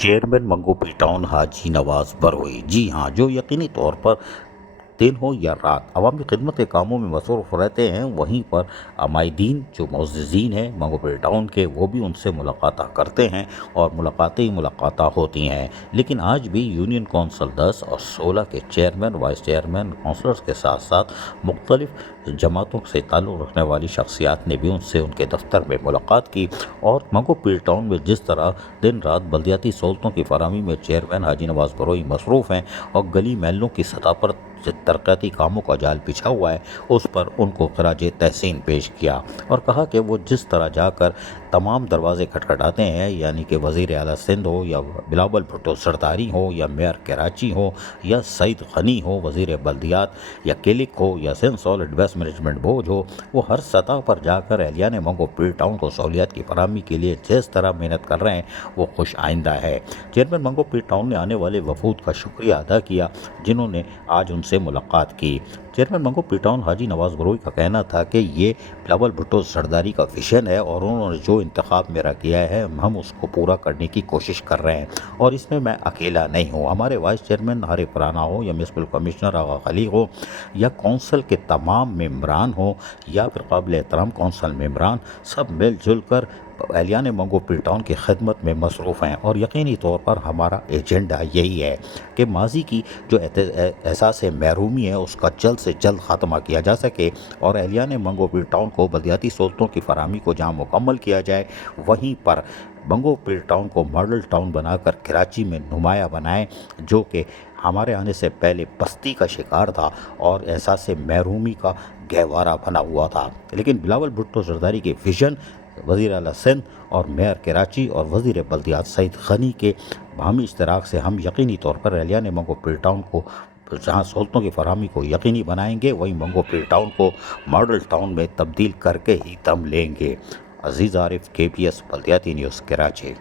Chairman منگو پی town حاجی نواز بروئی، جی ہاں، جو یقینی طور پر دن ہو یا رات عوامی خدمت کے کاموں میں مصروف رہتے ہیں، وہیں پر عمائدین جو معززین ہیں منگو پی ٹاؤن کے، وہ بھی ان سے ملاقاتیں کرتے ہیں اور ملاقاتیں ہوتی ہیں۔ لیکن آج بھی یونین کونسل 10 اور 16 کے چیئرمین، وائس چیئرمین، کونسلرز کے ساتھ ساتھ مختلف جماعتوں سے تعلق رکھنے والی شخصیات نے بھی ان سے ان کے دفتر میں ملاقات کی اور منگو پی ٹاؤن میں جس طرح دن رات بلدیاتی سہولتوں کی فراہمی میں چیئرمین حاجی نواز بروئی مصروف ہیں اور گلی محلوں کی سطح پر ترقیاتی کاموں کا جال بچھا ہوا ہے، اس پر ان کو خراج تحسین پیش کیا اور کہا کہ وہ جس طرح جا کر تمام دروازے کھٹکھٹاتے ہیں، یعنی کہ وزیر اعلیٰ سندھ ہو یا بلاول بھٹو سرداری ہو یا میئر کراچی ہو یا سعید غنی ہو وزیر بلدیات، یا کلک ہو یا Sindh solid waste management board ہو، وہ ہر سطح پر جا کر اہلیان منگو پی ٹاؤن کو سہولیات کی فراہمی کے لیے جس طرح محنت کر رہے ہیں وہ خوش آئندہ ہے۔ چیئرمین منگو پی ٹاؤن نے آنے والے وفود کا شکریہ ادا کیا جنہوں نے آج ان سے ملاقات کی۔ چیئرمین منگو پی ٹاؤن حاجی نواز بروئی کا کہنا تھا کہ یہ بلاول بھٹو سرداری کا ویژن ہے اور انہوں نے جو انتخاب میرا کیا ہے ہم اس کو پورا کرنے کی کوشش کر رہے ہیں اور اس میں اکیلا نہیں ہوں۔ ہمارے وائس چیئرمین عارف رانا ہو یا میونسپل کمشنر آغا خلیق ہو یا کونسل کے تمام ممبران ہوں یا پھر قابل احترام کونسل ممبران، سب مل جل کر اہلیان منگو پی ٹاؤن کی خدمت میں مصروف ہیں اور یقینی طور پر ہمارا ایجنڈا یہی ہے کہ ماضی کی جو احساس محرومی ہے اس کا جلد سے جلد خاتمہ کیا جا سکے اور اہلیان منگو پی ٹاؤن کو بلدیاتی سہولتوں کی فراہمی کو جہاں مکمل کیا جائے، وہیں پر منگو پی ٹاؤن کو ماڈل ٹاؤن بنا کر کراچی میں نمایاں بنائیں، جو کہ ہمارے آنے سے پہلے پستی کا شکار تھا اور احساس محرومی کا گہوارہ بنا ہوا تھا۔ لیکن بلاول بھٹو سرداری کے ویژن، وزیر اعلیٰ سندھ اور میئر کراچی اور وزیر بلدیات سعید غنی کے باہمی اشتراک سے ہم یقینی طور پر اہلیان منگو پی ٹاؤن کو جہاں سہولتوں کی فراہمی کو یقینی بنائیں گے، وہیں منگو پی ٹاؤن کو ماڈل ٹاؤن میں تبدیل کر کے ہی دم لیں گے۔ عزیز عارف، KPS بلدیاتی نیوز، کراچی۔